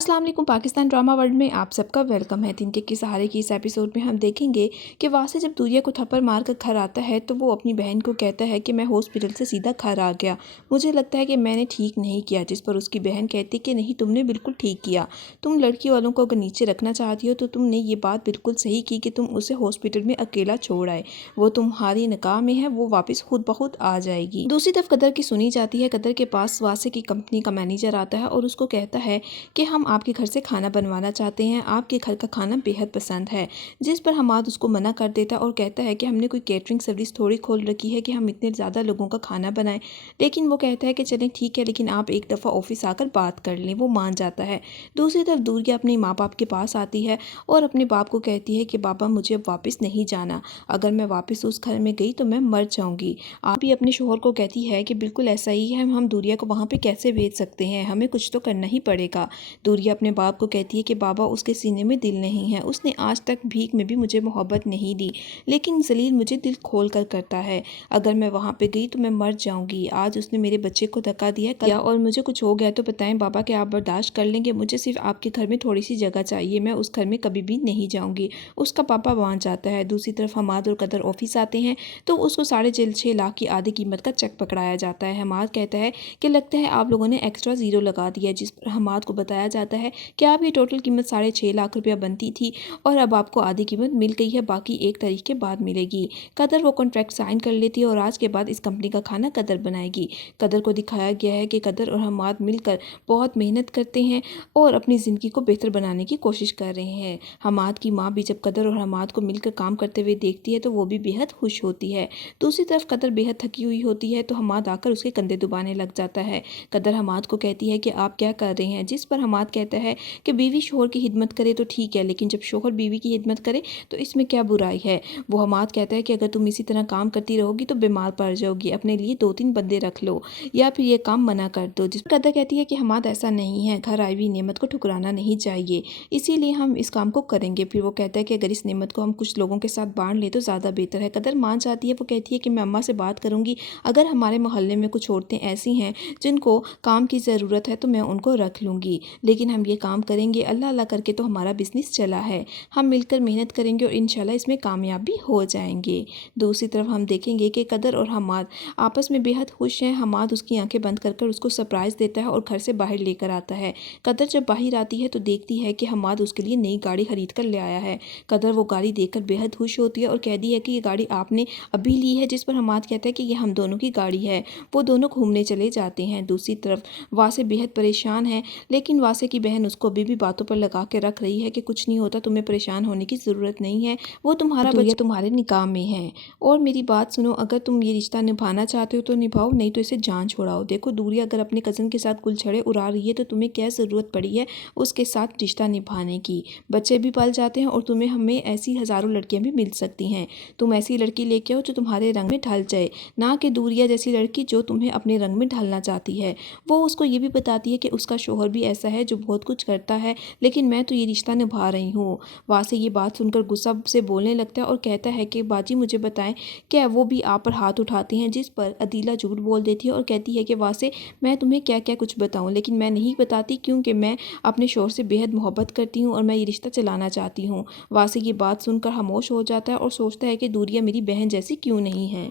अस्सलाम वालेकुम। Pakistan drama world में आप सबका वेलकम है। तिनके के सहारे की इस एपिसोड में हम देखेंगे कि वासे जब दूरिया को थप्पड़ मार कर घर आता है तो वो अपनी बहन को कहता है कि मैं हॉस्पिटल से सीधा घर आ गया, मुझे लगता है कि मैंने ठीक नहीं किया। जिस पर उसकी बहन कहती कि नहीं, तुमने बिल्कुल ठीक किया। तुम लड़की वालों को अगर नीचे रखना चाहती हो तो तुमने ये बात बिल्कुल सही की कि तुम उसे हॉस्पिटल में अकेला छोड़ आए। वो तुम्हारी निकाह में है, वो वापस खुद ब खुद आ जाएगी। दूसरी तरफ कदर की सुनी जाती है। कदर के पास वासे की कंपनी का मैनेजर आता है और उसको कहता है कि हम आपके घर से खाना बनवाना चाहते हैं, आपके घर का खाना बेहद पसंद है। जिस पर हमाद उसको मना कर देता है और कहता है कि हमने कोई केटरिंग सर्विस थोड़ी खोल रखी है कि हम इतने ज़्यादा लोगों का खाना बनाएं। लेकिन वो कहता है कि चलें ठीक है, लेकिन आप एक दफ़ा ऑफिस आकर बात कर लें। वो मान जाता है। दूसरी तरफ दूरिया अपने माँ बाप के पास आती है और अपने बाप को कहती है कि बाबा, मुझे अब वापस नहीं जाना। अगर मैं वापस उस घर में गई तो मैं मर जाऊंगी। आप भी अपने शोहर को कहती है कि बिल्कुल ऐसा ही है, हम दूरिया को वहाँ पे कैसे भेज सकते हैं, हमें कुछ तो करना ही पड़ेगा। दूरिया अपने बाप को कहती है कि बाबा, उसके सीने में दिल नहीं है, उसने आज तक भीख में भी मुझे मोहब्बत नहीं दी, लेकिन जलील मुझे दिल खोल कर करता है। अगर मैं वहाँ पे गई तो मैं मर जाऊंगी। आज उसने मेरे बच्चे को धक्का दिया और मुझे कुछ हो गया तो बताएं बाबा कि आप बर्दाश्त कर लेंगे। मुझे सिर्फ आपके घर में थोड़ी सी जगह चाहिए, मैं उस घर में कभी भी नहीं जाऊंगी। उसका पापा मान जाता है। दूसरी तरफ हमाद और कदर ऑफिस आते हैं तो उसको 6.5 लाख की आधी कीमत का चेक पकड़ाया जाता है। हमाद कहता है कि लगता है आप लोगों ने एक्स्ट्रा ज़ीरो लगा दिया, जिस पर हमाद को बताया जाता है कि आप ये टोटल कीमत 6.5 लाख रुपया बनती थी और अब आपको आधी कीमत मिल गई है, बाकी 1 तारीख के बाद मिलेगी। कदर वो कॉन्ट्रैक्ट साइन कर लेती है और आज के बाद इस कंपनी का खाना कदर बनाएगी। कदर को दिखाया गया है कि कदर और हमाद मिलकर बहुत मेहनत करते हैं और अपनी ज़िंदगी को बेहतर बनाने की कोशिश कर रहे हैं। हमाद की माँ भी जब कदर और हमाद को मिलकर काम करते हुए देखती है तो वो भी बेहद खुश होती है। दूसरी तरफ कदर बेहद थकी हुई होती है तो हमाद आकर उसके कंधे दुबाने लग जाता है। कदर हमाद को कहती है कि आप क्या कर रहे हैं, जिस पर हमाद कहता है कि बीवी शोहर की खिदमत करे तो ठीक है, लेकिन जब शोहर बीवी की खिदमत करे तो इसमें क्या बुराई है। वो हमाद कहता है कि अगर तुम इसी तरह काम करती रहोगी तो बीमार पड़ जाओगी, अपने लिए 2-3 बंदे रख लो या फिर ये काम मना कर दो। जिस पर कदर कहती है कि हमाद ऐसा नहीं है, घर आई हुई नेमत को ठुकराना नहीं चाहिए, इसीलिए हम इस काम को करेंगे। फिर वो कहता है कि अगर इस नेमत को हम कुछ लोगों के साथ बांट ले तो ज़्यादा बेहतर है। कदर मान जाती है। वो कहती है कि मैं अम्मा से बात करूँगी, अगर हमारे मोहल्ले में कुछ औरतें ऐसी हैं जिनको काम की ज़रूरत है तो मैं उनको रख लूँगी, लेकिन हम ये काम करेंगे अल्लाह अल्लाह करके तो हमारा बिजनेस चला है, हम मिलकर मेहनत करेंगे और इंशाल्लाह इसमें कामयाब भी हो जाएंगे। दूसरी तरफ हम देखेंगे कि कदर और हमाद आपस में बेहद खुश हैं। हमाद उसकी आंखें बंद कर उसको सरप्राइज़ देता है और घर से बाहर लेकर आता है। कदर जब बाहर आती है तो देखती है कि हमाद उसके लिए नई गाड़ी खरीद कर ले आया है। कदर वो गाड़ी देखकर बेहद खुश होती है और कहती है कि ये गाड़ी आपने अभी ली है, जिस पर हमाद कहता है कि ये हम दोनों की गाड़ी है। वो दोनों घूमने चले जाते हैं। दूसरी तरफ वासे बेहद परेशान है, लेकिन वासे की बहन उसको अभी भी बातों पर लगा के रख रही है कि कुछ नहीं होता, तुम्हें परेशान होने की ज़रूरत नहीं है, वो तुम्हारा बच्चा तुम्हारे निकाह में है। और मेरी बात सुनो, अगर तुम ये रिश्ता निभाना चाहते हो तो निभाओ, नहीं तो इसे जान छोड़ाओ। देखो दूरिया अगर अपने कज़न के साथ गुलछड़े उड़ा रही है तो तुम्हें क्या ज़रूरत पड़ी है उसके साथ रिश्ता निभाने की। बच्चे भी पल जाते हैं और तुम्हें हमें ऐसी हज़ारों लड़कियाँ भी मिल सकती हैं। तुम ऐसी लड़की लेके आओ जो तुम्हारे रंग में ढल जाए, ना कि दूरिया जैसी लड़की जो तुम्हें अपने रंग में ढलना चाहती है। वो उसको ये भी बताती है कि उसका शोहर भी ऐसा है जो बहुत कुछ करता है, लेकिन मैं तो ये रिश्ता निभा रही हूँ। वासे ये बात सुनकर गुस्सा से बोलने लगता है और कहता है कि बाजी मुझे बताएं, क्या वो भी आप पर हाथ उठाती हैं। जिस पर अदीला झूठ बोल देती है और कहती है कि वासे, मैं तुम्हें क्या क्या कुछ बताऊँ, लेकिन मैं नहीं बताती क्योंकि मैं अपने शोहर से बेहद मोहब्बत करती हूँ और मैं ये रिश्ता चलाना चाहती हूँ। वासे ये बात सुनकर खामोश हो जाता है और सोचता है कि दूरिया मेरी बहन जैसी क्यों नहीं है।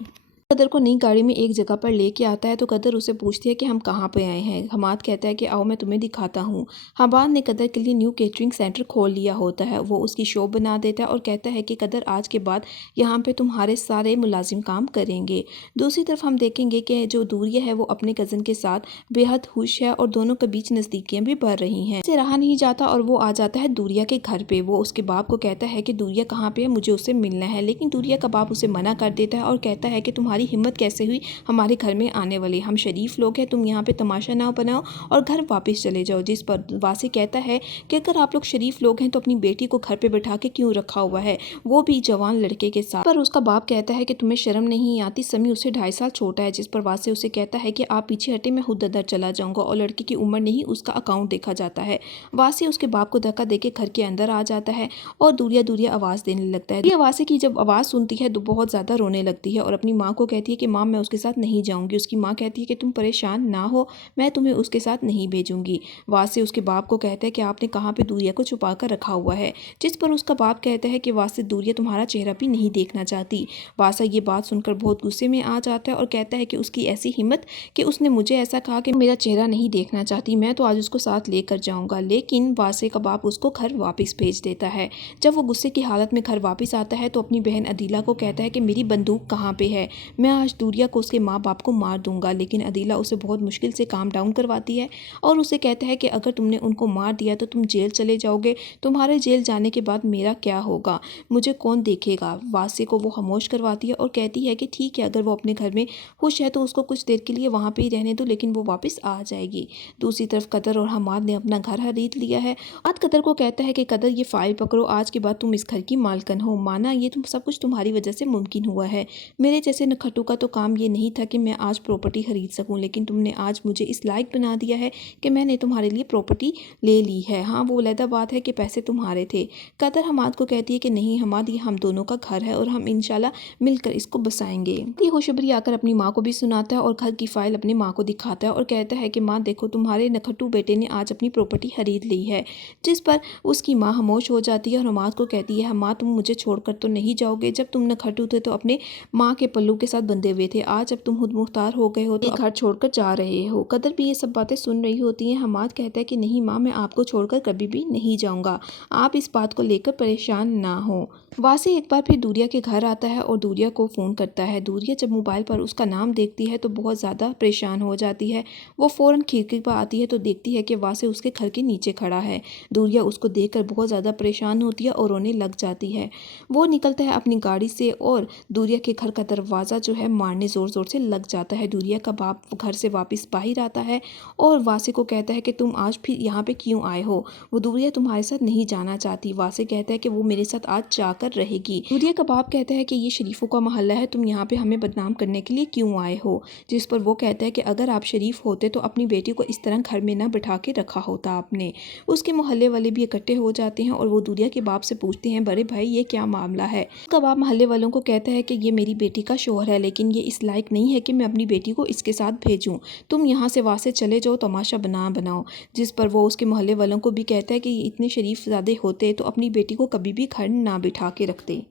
कदर को नई गाड़ी में एक जगह पर लेके आता है तो कदर उससे पूछती है कि हम कहाँ पे आए हैं। हमाद कहता है कि आओ मैं तुम्हें दिखाता हूँ। हमाद ने कदर के लिए न्यू केटरिंग सेंटर खोल लिया होता है। वो उसकी शॉप बना देता है और कहता है कि कदर आज के बाद यहाँ पे तुम्हारे सारे मुलाजिम काम करेंगे। दूसरी तरफ हम देखेंगे कि जो दूरिया है वो अपने कज़न के साथ बेहद खुश है और दोनों के बीच नज़दीकियाँ भी बढ़ रही हैं। इसे रहा नहीं जाता और वो आ जाता है दूरिया के घर पे। वो उसके बाप को कहता है कि दूरिया कहाँ पे है, मुझे उससे मिलना है, लेकिन दूरिया का बाप उसे मना कर देता है और कहता है कि तुम्हारी हिम्मत कैसे हुई हमारे घर में आने वाली, हम शरीफ लोग हैं, तुम यहाँ पे तमाशा ना बनाओ और घर वापस चले जाओ। जिस पर वासी कहता है कि अगर आप लोग शरीफ लोग हैं तो अपनी बेटी को घर पे बैठा के क्यों रखा हुआ है, वो भी जवान लड़के के साथ। पर उसका बाप कहता है कि तुम्हें शर्म नहीं आती, समी उससे 2.5 साल छोटा है। जिस पर वासी उसे कहता है कि आप पीछे हटे, मैं खुद अंदर चला जाऊंगा, और लड़के की उम्र नहीं उसका अकाउंट देखा जाता है। वासी उसके बाप को धक्का देके घर के अंदर आ जाता है और दूरिया दूरिया आवाज़ देने लगता है। वासी की जब आवाज़ सुनती है तो बहुत ज़्यादा रोने लगती है और अपनी माँ को कहती है कि माँ मैं उसके साथ नहीं जाऊँगी। उसकी माँ कहती है कि तुम परेशान ना हो, मैं तुम्हें उसके साथ नहीं भेजूँगी। वासे उसके बाप को कहता है कि आपने कहाँ पे दूरिया को छुपा कर रखा हुआ है, जिस पर उसका बाप कहता है कि वासे दूरिया तुम्हारा चेहरा भी नहीं देखना चाहती। वासा ये बात सुनकर बहुत गुस्से में आ जाता है और कहता है कि उसकी ऐसी हिम्मत कि उसने मुझे ऐसा कहा कि मेरा चेहरा नहीं देखना चाहती, मैं तो आज उसको साथ लेकर जाऊँगा। लेकिन वासे का बाप उसको घर वापस भेज देता है। जब वो गुस्से की हालत में घर वापस आता है तो अपनी बहन अदीला को कहता है कि मेरी बंदूक कहाँ पे है, मैं आज दूरिया को उसके माँ बाप को मार दूंगा। लेकिन अदीला उसे बहुत मुश्किल से काम डाउन करवाती है और उसे कहता है कि अगर तुमने उनको मार दिया तो तुम जेल चले जाओगे, तुम्हारे जेल जाने के बाद मेरा क्या होगा, मुझे कौन देखेगा। वासे को वो खामोश करवाती है और कहती है कि ठीक है, अगर वो अपने घर में खुश है तो उसको कुछ देर के लिए वहाँ पे ही रहने दो, लेकिन वो वापस आ जाएगी। दूसरी तरफ कदर और हमाद ने अपना घर खरीद लिया है। आज कदर को कहता है कि कदर ये फाइल पकड़ो, आज के बाद तुम इस घर की मालकिन हो। माना ये तुम सब कुछ तुम्हारी वजह से मुमकिन हुआ है, मेरे जैसे नखट्टू का तो काम ये नहीं था कि मैं आज प्रॉपर्टी खरीद सकूं, लेकिन तुमने आज मुझे इस लायक बना दिया है कि मैंने तुम्हारे लिए प्रॉपर्टी ले ली है। हाँ, वो अलहदा बात है कि पैसे तुम्हारे थे। कदर हमाद को कहती है कि नहीं हमाद, ये हम दोनों का घर है और हम इंशाल्लाह मिलकर इसको बसाएंगे। ये खुशखबरी आकर अपनी माँ को भी सुनाता है और घर की फाइल अपनी माँ को दिखाता है और कहता है कि माँ देखो, तुम्हारे नखट्टू बेटे ने आज अपनी प्रॉपर्टी खरीद ली है। जिस पर उसकी माँ खामोश हो जाती है और हमाद को कहती है, माँ तुम मुझे छोड़कर तो नहीं जाओगे, जब तुम नखट्टू थे तो अपने माँ के पल्लू के साथ बंधे हुए थे, आज जब तुम खुद मुख्तार हो गए हो तो घर छोड़कर जा रहे हो। कदर भी ये सब बातें सुन रही होती है। हमाद कहता है कि नहीं माँ, मैं आपको छोड़कर कभी भी नहीं जाऊँगा, आप इस बात को लेकर परेशान ना हो। वासे एक बार फिर दूरिया के घर आता है और दूरिया को फ़ोन करता है। दूरिया जब मोबाइल पर उसका नाम देखती है तो बहुत ज़्यादा परेशान हो जाती है। वो फ़ौरन खिड़की पर आती है तो देखती है कि वासे उसके घर के नीचे खड़ा है। दूरिया उसको देखकर बहुत ज़्यादा परेशान होती है और रोने लग जाती है। वो निकलता है अपनी गाड़ी से और दूरिया के घर का दरवाज़ा जो है मारने ज़ोर ज़ोर से लग जाता है। दूरिया का बाप घर से वापस बाहर आता है और वासे को कहता है कि तुम आज फिर यहाँ पे क्यों आए हो, वो दूरिया तुम्हारे साथ नहीं जाना चाहती। वासे कहता है कि वो मेरे साथ आज जाकर रहेगी। दूरिया का बाप कहता है कि ये शरीफों का मोहल्ला है, तुम यहाँ पे हमें बदनाम करने के लिए क्यों आए हो। जिस पर वो कहता है कि अगर आप शरीफ होते तो अपनी बेटी को इस तरह घर में ना बिठा के रखा होता आपने। उसके मोहल्ले वाले भी इकट्ठे हो जाते हैं और वो दूरिया के बाप से पूछते हैं, बड़े भाई ये क्या मामला है। उसका बाप मोहल्ले वालों को कहता है कि ये मेरी बेटी का शौहर है, लेकिन ये इस लायक नहीं है कि मैं अपनी बेटी को इसके साथ भेजूं, तुम यहाँ से वासे चले जाओ, तमाशा बनाओ। जिस पर वो उसके मोहल्ले वालों को भी कहता है कि इतने शरीफ ज़्यादा होते तो अपनी बेटी को कभी भी घर ना बिठा के रखते।